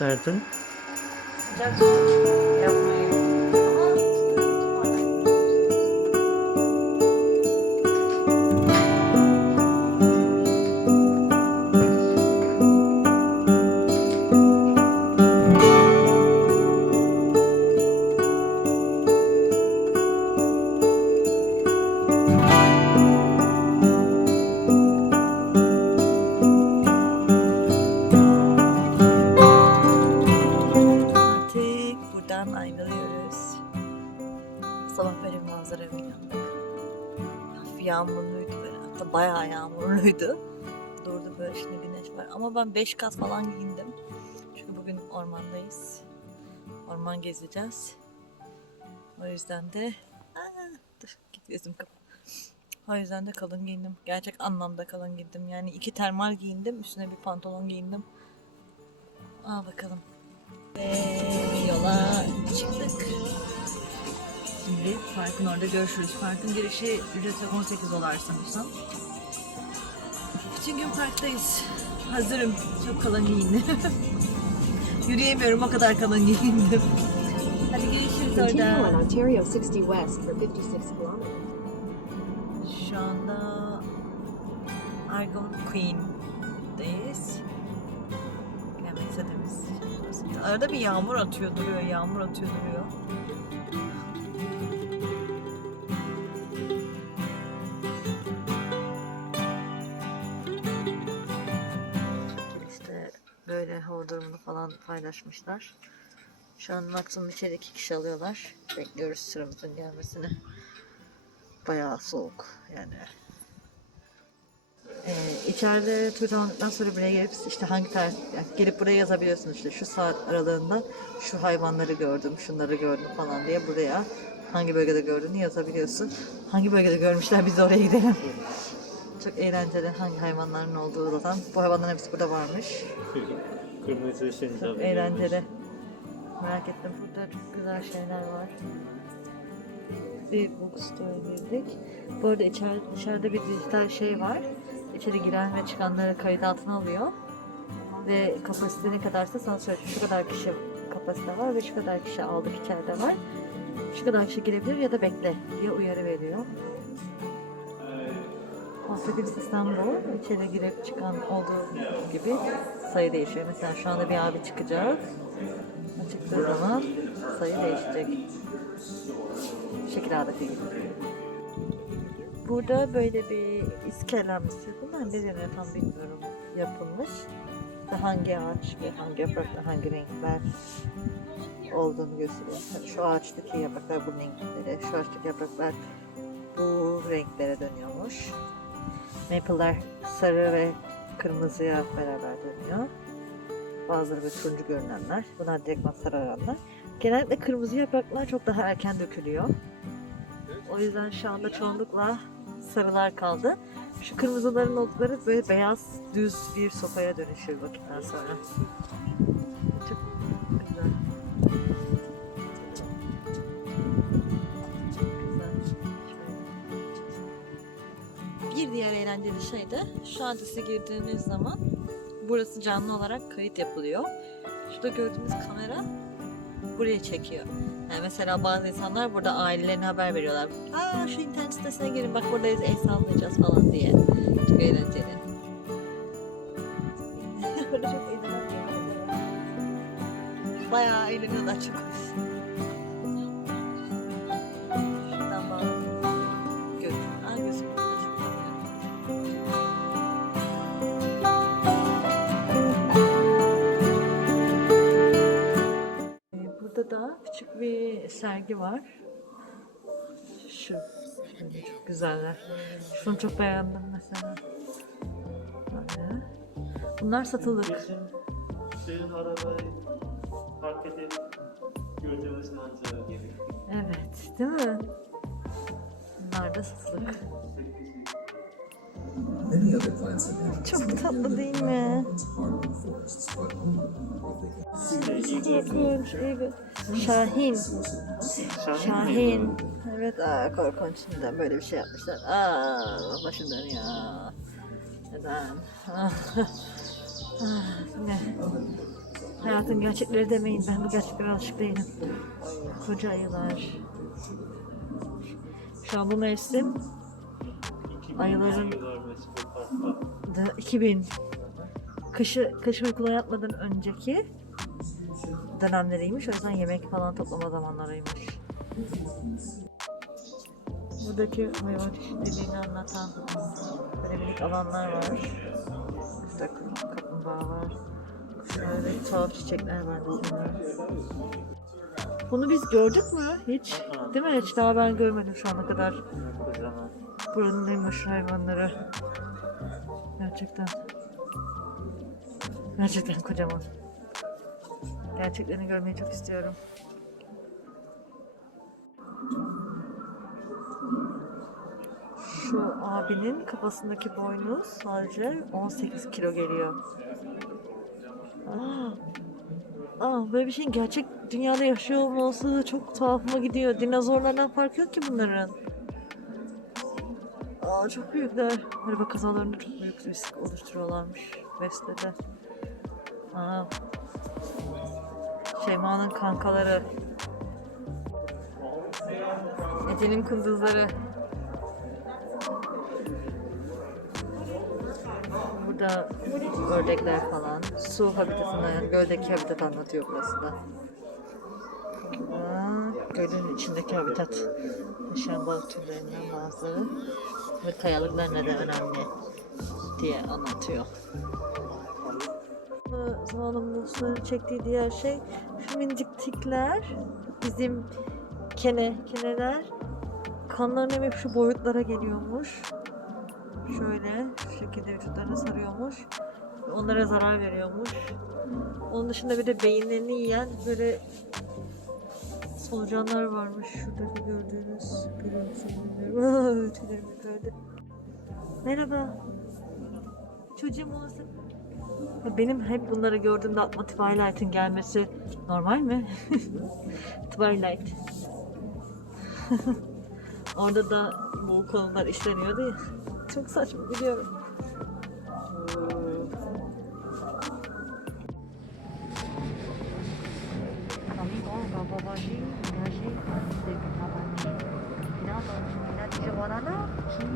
Başardın? Sıcak Ama ben 5 kat falan giyindim. Çünkü bugün ormandayız. Orman gezeceğiz. O yüzden de... Aa, dur git gözüm kapat. O yüzden de kalın giyindim. Gerçek anlamda kalın giyindim. Yani iki termal giyindim. Üstüne bir pantolon giyindim. Aa bakalım. Ve yola çıktık. Şimdi parkın orada görüşürüz. Parkın girişi ücreti 18 dolar sanırsam. Bütün gün parktayız. Hazırım. Çok kalın giyindim. Yürüyemiyorum o kadar kalın giyindim. Hadi görüşürüz orada. Ontario 60 West for 56 kilometers. Şu anda Argon Queen'deyiz. İstediğimiz burası. Arada bir yağmur atıyor duruyor, yağmur atıyor duruyor. Paylaşmışlar. Şu an maksimum içeri iki kişi alıyorlar. Bekliyoruz sıramızın gelmesini. Bayağı soğuk yani. Ee, içeride tur tamamladıktan sonra buraya gelip işte hangi tarih yani gelip buraya yazabiliyorsunuz işte şu saat aralığında şu hayvanları gördüm, şunları gördüm falan diye buraya hangi bölgede gördüğünü yazabiliyorsun. Hangi bölgede görmüşler biz oraya gidelim. Çok eğlenceli hangi hayvanların olduğu zaten. Bu hayvanların hepsi burada varmış. Kırmızı sincap. Çok eğlenceli. Merak ettim. Burada çok güzel şeyler var. Bir bookstore'a girdik. Bu arada içeride, içeride bir dijital şey var. İçeri giren ve çıkanları kayıt altına alıyor. Ve kapasite ne kadarsa sana söylüyor. Şu kadar kişi kapasite var ve şu kadar kişi aldık içeride var. Şu kadar kişi girebilir ya da bekle diye uyarı veriyor. Konsept sistem bu. İçeri girip çıkan olduğu gibi sayı değişiyor. Mesela şu anda bir abi çıkacak. Çıktığı zaman sayı değişecek. Şekil adeti gibi. Burada böyle bir iskelemsi, bunlar ne deniyor tam bilmiyorum, yapılmış. Hangi ağaç ve hangi yaprakta hangi renkler olduğunu gösteriyor. Şu ağaçtaki yapraklar bu renkleri, şu ağaçtaki yapraklar bu renklere dönüyormuş. Maple'lar sarı ve kırmızıya beraber dönüyor. Bazıları böyle turuncu görünenler. Bunlar direktman sararanlar. Genellikle kırmızı yapraklar çok daha erken dökülüyor. O yüzden şu anda çoğunlukla sarılar kaldı. Şu kırmızıların oldukları böyle beyaz düz bir sopaya dönüşüyor vakitten sonra. Eğlenceli şey de şu adrese girdiğiniz zaman burası canlı olarak kayıt yapılıyor. Şurada gördüğünüz kamera buraya çekiyor. Yani mesela bazı insanlar burada ailelerine haber veriyorlar. Aa şu internet sitesine girin bak buradayız el sallayacağız falan diye. Çok eğlenceli. Bayağı eğleniyorlar çok hoş. Sergi var. Şu. Çok güzeller. Şunu çok beğendim mesela. Böyle. Bunlar satılık. Senin arabayı park edip gördüğümüz manzara. Evet, değil mi? Bunlar da satılık. Çok tatlı değil mi? Şahin. Şahin. Evet, aa, korkunç. Neden böyle bir şey yapmışlar? Aa, başım dönüyor. Neden? Ah, ne? Hayatın gerçekleri demeyin. Ben bu gerçeklere alışık değilim. Koca ayılar. Şu an bu mevsim 2000 Ayıların- da 2000 kışı kış uykula yatmadan önceki dönemleriymiş. O yüzden yemek falan toplama zamanlarıymış. Buradaki hayvan çeşitliliğini anlatan böyle minik alanlar var. İşte kaplumbağa var. Şöyle tuhaf çiçekler var mesela. Bunu biz gördük mü hiç? Değil mi? Hiç daha ben görmedim şu ana kadar. Meşhur hayvanları. Gerçekten. Gerçekten kocaman. Gerçeklerini görmeyi çok istiyorum. Şu abinin kafasındaki boynuz sadece 18 kilo geliyor. Aa, aa, böyle bir şeyin gerçek dünyada yaşıyor olması çok tuhafıma gidiyor. Dinozorlardan farkı yok ki bunların. Aa çok büyükler. Araba kazalarında çok büyük risk oluşturuyorlarmış West'te. Aa. Şeyma'nın kankaları. Ece'nin kunduzları. Burada ördekler falan. Su habitatını, göldeki habitat anlatıyor burası da. Aa, gölün içindeki habitat. Yaşayan balık türlerinden bazıları ve kayalıklar neden önemli diye anlatıyor. Zamanın Muslu'nun çektiği diğer şey şu minicik bizim kene, keneler kanların emip şu boyutlara geliyormuş. Şöyle şu şekilde vücutlarına sarıyormuş. Onlara zarar veriyormuş. Onun dışında bir de beyinlerini yiyen böyle solucanlar varmış. Şuradaki gördüğünüz. Görüyor musunuz bilmiyorum. Tüylerim ürperdi. Merhaba. Çocuğum olsun. Benim hep bunları gördüğümde aklıma Twilight'ın gelmesi normal mi? Twilight. Orada da bu konular işleniyordu ya. Çok saçma biliyorum. Ko bababashi, nashi, bababashi. Natice varana ki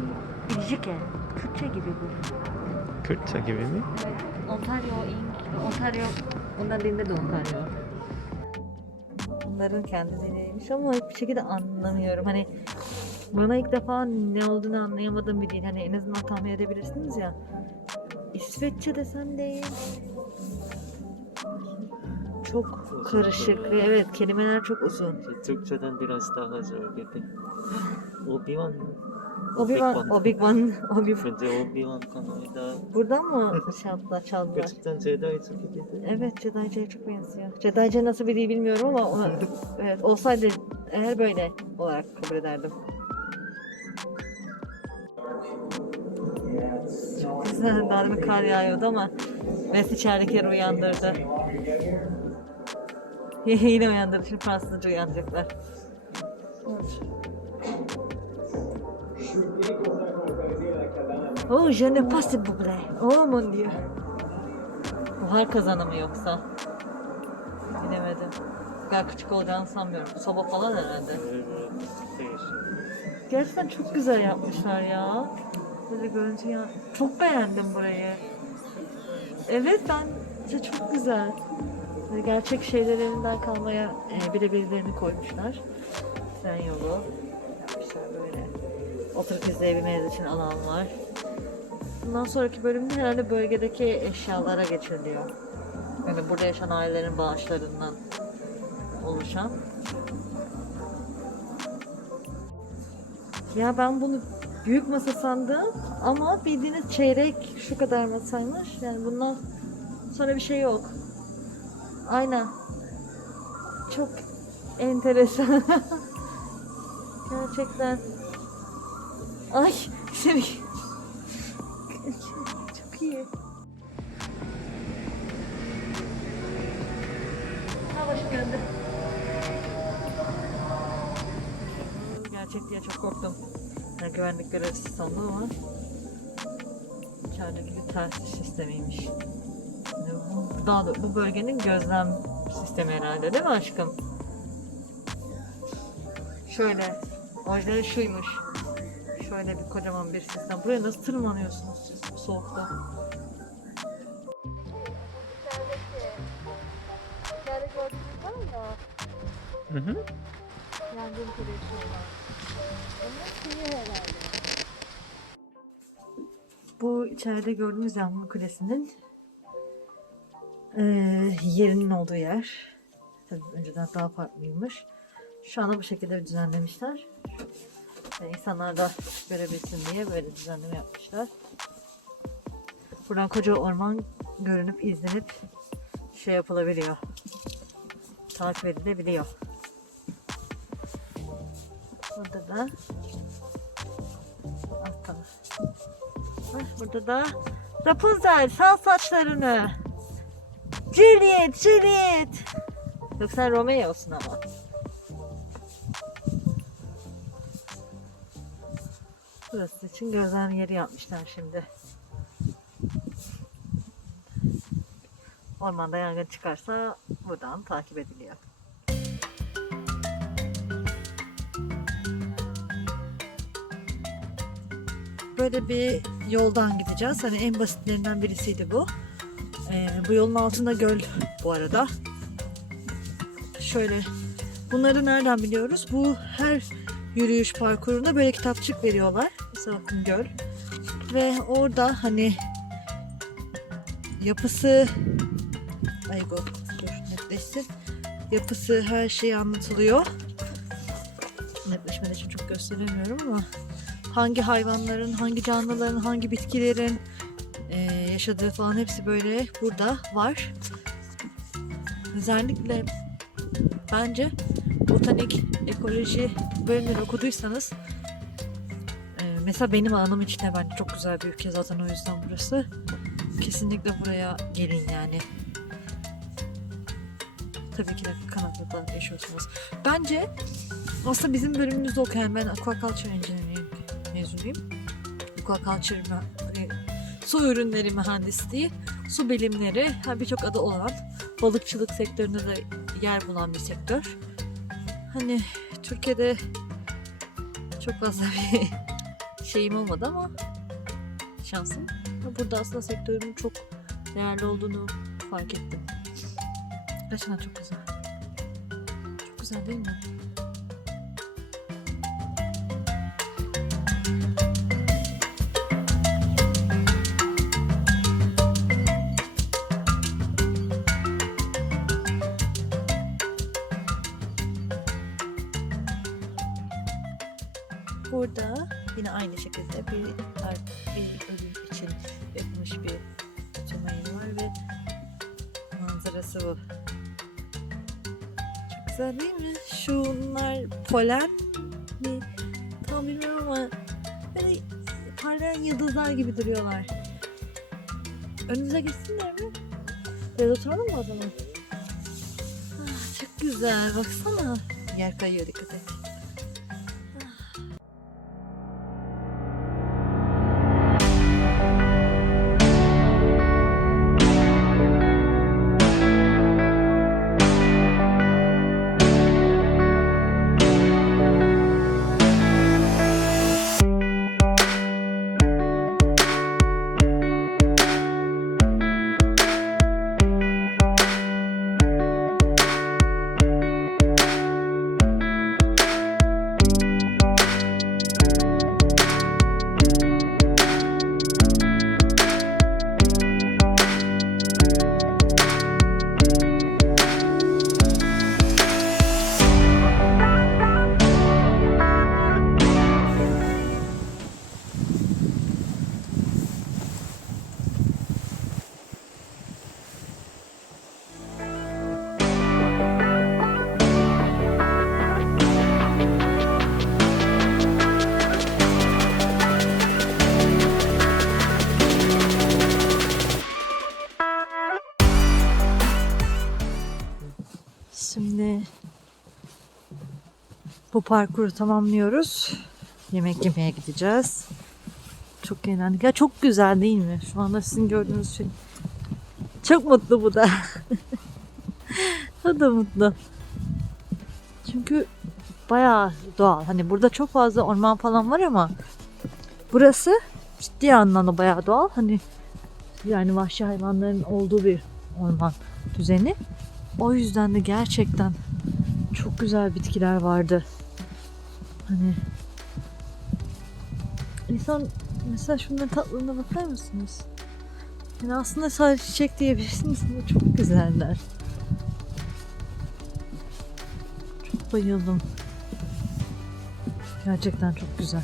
İlcike. Kürtçe gibi bu. Kürtçe gibi mi? Evet, Ontario, Ing, Ontario, onların dilinde de Ontario. Bunların kendi diliymiş ama hiçbir şekilde anlamıyorum. Hani bana ilk defa ne olduğunu anlayamadığım bir dil. Hani en azından tahmin edebilirsiniz ya. İsveççe desem değil. Çok karışık ve evet kelimeler çok uzun. Türkçeden biraz daha zor gibi. Obi-Wan? Obi-Wan, Obi-Wan, Obi Bence Obi-Wan Kanoi'da Buradan mı şey yaptılar, çaldılar? gerçekten Jedi'ci gibiydi. Evet Jedi'ye çok benziyor. Jedi'ce nasıl biri bilmiyorum ama o, evet olsaydı eğer böyle olarak kabul ederdim. Çok güzel. Daha demin kar yağıyordu ama Mes içeridekileri uyandırdı. Yine uyandırdı. Şimdi Fransızca uyanacaklar. Oh, je ne pas s'il vous plaît. Oh mon dieu. Buhar kazanı mı yoksa? Bilemedim. Bu kadar küçük olacağını sanmıyorum. Bu soba falan herhalde. Evet. Gerçekten çok güzel yapmışlar ya. Böyle görüntü ya. Çok beğendim burayı. Evet bence çok güzel. Böyle gerçek şeyler elinden kalmaya e, birebirlerini koymuşlar. Tren yolu yapmışlar böyle. Oturup izleyebilmeniz için alan var. Bundan sonraki bölümde herhalde bölgedeki eşyalara geçiliyor. Yani burada yaşayan ailelerin bağışlarından oluşan. Ya ben bunu büyük masa sandım ama bildiğiniz çeyrek şu kadar masaymış. Yani bundan sonra bir şey yok. Aynen. Çok enteresan. Gerçekten. Ay seni. Çok iyi. Ha başım döndü. Gerçek diye çok korktum. Yani güvenlik görevlisi sandım ama içerideki bir telsiz sistemiymiş. Daha da bu bölgenin gözlem sistemi herhalde değil mi aşkım? Şöyle. Orijinali şuymuş. Şöyle bir kocaman bir sistem. Buraya nasıl tırmanıyorsunuz siz bu soğukta? Hı hı. yangın kulesi olan. Onun suyu herhalde. Bu içeride gördüğümüz yangın kulesinin eee, yerinin olduğu yer. Tabii önceden daha farklıymış. Şu anda bu şekilde düzenlemişler. Ve insanlar da görebilsin diye böyle düzenleme yapmışlar. Buradan koca orman görünüp izlenip şey yapılabiliyor. Takip edilebiliyor. Burada da Burada da Rapunzel sal saçlarını. Juliet, Juliet. Yoksa sen Romeo'sun ama. Burası için gözlem yeri yapmışlar şimdi. Ormanda yangın çıkarsa buradan takip ediliyor. Böyle bir yoldan gideceğiz. Hani en basitlerinden birisiydi bu. Ee, bu yolun altında göl bu arada. Şöyle bunları nereden biliyoruz? Bu her yürüyüş parkurunda böyle kitapçık veriyorlar. Mesela bakın göl. Ve orada hani yapısı ay bu dur netleşsin. Yapısı her şey anlatılıyor. Netleşmediği için çok gösteremiyorum ama hangi hayvanların, hangi canlıların, hangi bitkilerin eee, yaşadığı falan hepsi böyle burada var. Özellikle bence botanik, ekoloji bölümleri okuduysanız eee, mesela benim alanım için de bence çok güzel bir ülke zaten o yüzden burası. Kesinlikle buraya gelin yani. Tabii ki de Kanada'da yaşıyorsunuz. Bence aslında bizim bölümümüzde okuyan ben aquaculture engineering mezunuyum. Aquaculture e, su ürünleri mühendisliği, su bilimleri, ha birçok adı olan balıkçılık sektöründe de yer bulan bir sektör. Hani Türkiye'de çok fazla bir şeyim olmadı ama şansım. Burada aslında sektörün çok değerli olduğunu fark ettim. Gerçekten çok güzel. Çok güzel değil mi? Yine aynı şekilde bir, bir ölüm için yapılmış bir oturmayı var ve manzarası bu. Çok güzel değil mi? Şunlar polen mi? Tam bilmiyorum ama böyle parlayan yıldızlar gibi duruyorlar. Önümüze geçsinler mi? Biraz oturalım mı o zaman? Ah, çok güzel. Baksana. Yer kayıyor dikkat et. Parkuru tamamlıyoruz. Yemek yemeye gideceğiz. Çok eğlendik. Ya çok güzel değil mi? Şu anda sizin gördüğünüz şey Çok mutlu bu da. o da mutlu. Çünkü bayağı doğal. Hani burada çok fazla orman falan var ama burası ciddi anlamda bayağı doğal. Hani yani vahşi hayvanların olduğu bir orman düzeni. O yüzden de gerçekten çok güzel bitkiler vardı. Hani insan mesela şunların tatlılığına bakar mısınız? Yani aslında sadece çiçek diyebilirsiniz ama çok güzeller. Çok bayıldım. Gerçekten çok güzel.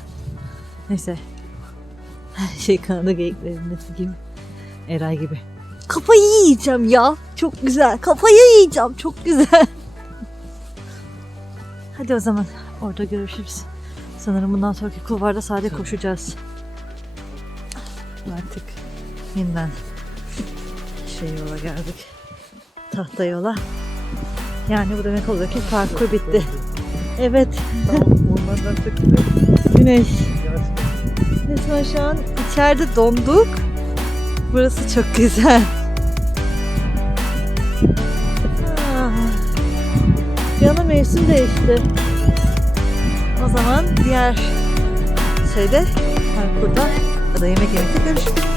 Neyse. Şey Kanada geyiklerindeki gibi. Eray gibi. Kafayı yiyeceğim ya. Çok güzel. Kafayı yiyeceğim. Çok güzel. Hadi o zaman orada görüşürüz. Sanırım bundan sonraki kulvarda sade koşacağız. Artık yeniden şey yola geldik. Tahta yola. Yani bu demek oluyor ki parkur bitti. Evet. Güneş. Resmen şu an içeride donduk. Burası çok güzel. Ah. Anda mevsim değişti. O zaman diğer şeyde parkurda ya da yemek yemekte görüşürüz.